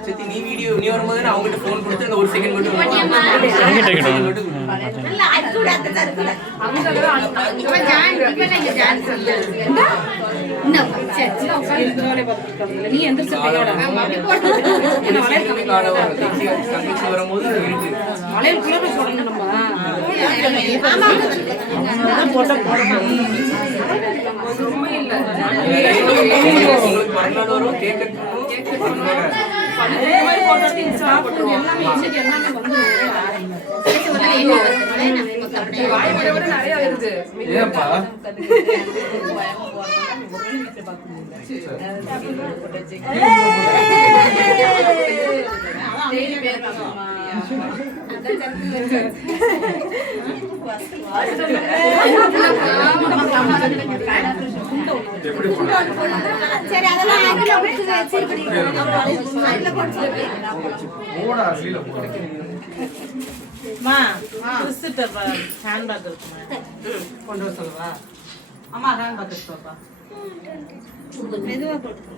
சரி நீ வீடியோ நீ வரும்போது நான் அவங்ககிட்ட ஃபோன் கொடுத்து அந்த ஒரு செகண்ட் மட்டும் நீ எந்திரிச்சு வரும்போது இருக்கு மலையில போடணும் நம்ம உங்களுக்கு மறுநாள் வரும் கேக் சரி அதெல்லாம் கொண்டு வர சொல்லுவா அம்மா ஹேண்ட் பேக் எடுத்துப்பா மெதுவா போட்டு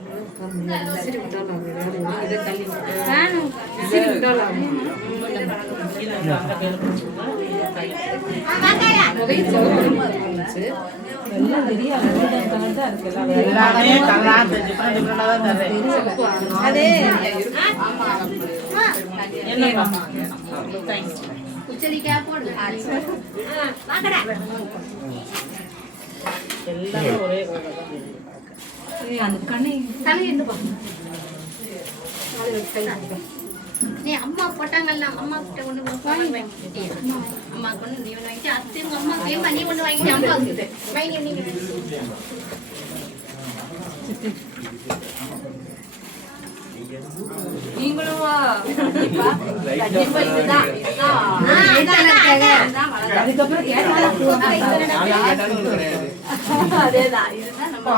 நீ அம்மா போட்டாங்கல்ல அம்மா கிட்ட ஒண்ணு வாங்கி அம்மா கொண்டு நீ ஒண்ணு வாங்கி அத்தை உங்க அம்மா வேமா நீ ஒண்ணு வாங்கி அம்மா கிட்ட வாங்கி நீங்க நீங்களும் அதேதான் இதுதான் நம்ம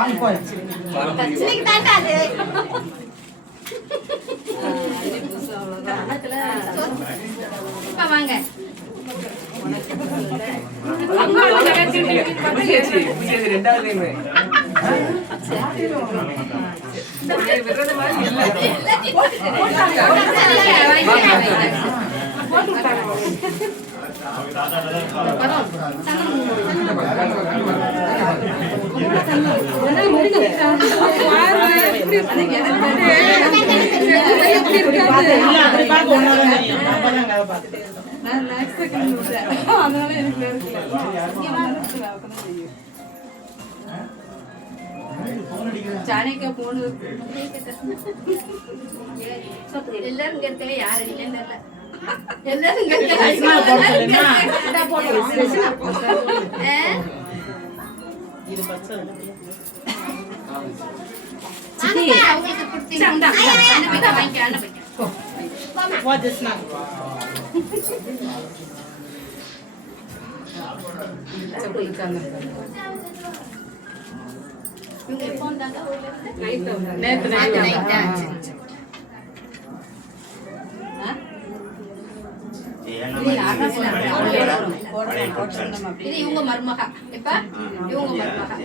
இப்ப வாங்க எல்லாரும் இங்க இருக்கவே யார் அடிக்கலன்னு தெரியல எல்லாரும் இங்க அவங்களுக்கு கொடுத்தீங்க இவங்க எப்போ வந்தாங்க இது இவங்க மருமகா இப்ப இவங்க மருமகா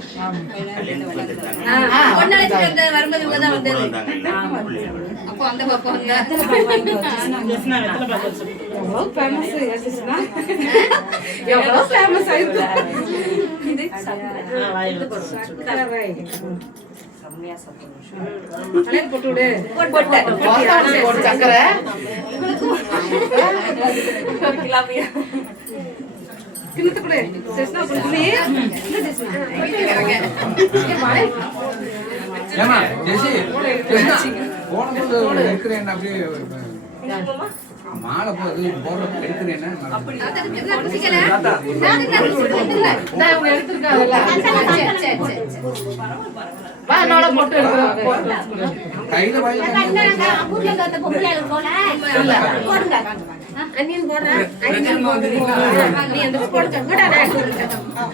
கொண்டாடி வரும்போது இவங்க தான் வந்தது அப்போ அந்த பாப்பா எவ்வளவு ஃபேமஸ் ஆயிருக்கு போட்டு விடு சக்கரை மாலை போடுறது எடுக்கிறேன் கையில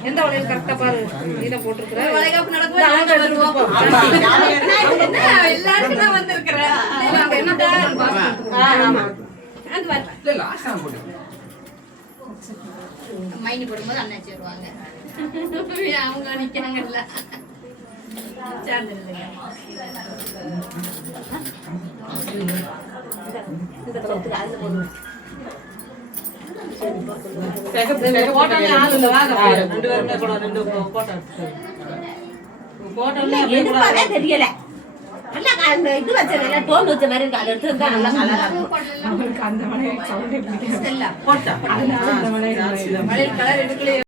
எந்த வளையல் கரெக்டா பாரு நீல போட்டுருக்கிற மைனி போடும்போது அண்ணாச்சி வருவாங்க அவங்க நிக்கிறாங்கல்ல சேர்ந்துருங்க இந்த கலத்துக்கு அதுல போடுங்க. எடுப்பாவே தெரியல. நல்லா அந்த இது வச்ச நல்லா டோன் வச்ச மாதிரி இருக்கு. அதை எடுத்து நல்லா கலரா இருக்கும். அவருக்கு அந்த மனைவி சவுண்டே பிடிக்காது. செல்லா அதனால அந்த மனைவி கலர் எடுக்கலையே.